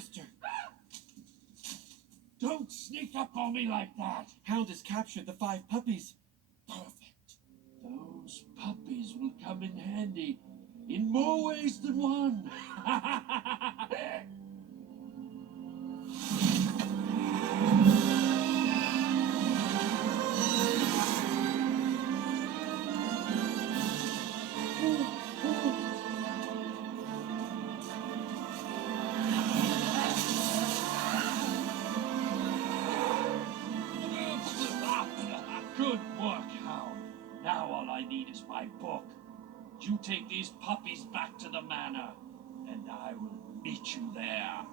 Master! Don't sneak up on me like that! Hound has captured the 5 puppies. Perfect. Those puppies will come in handy in more ways than one. Good work, Hound. Now all I need is my book. You take these puppies back to the manor, and I will meet you there.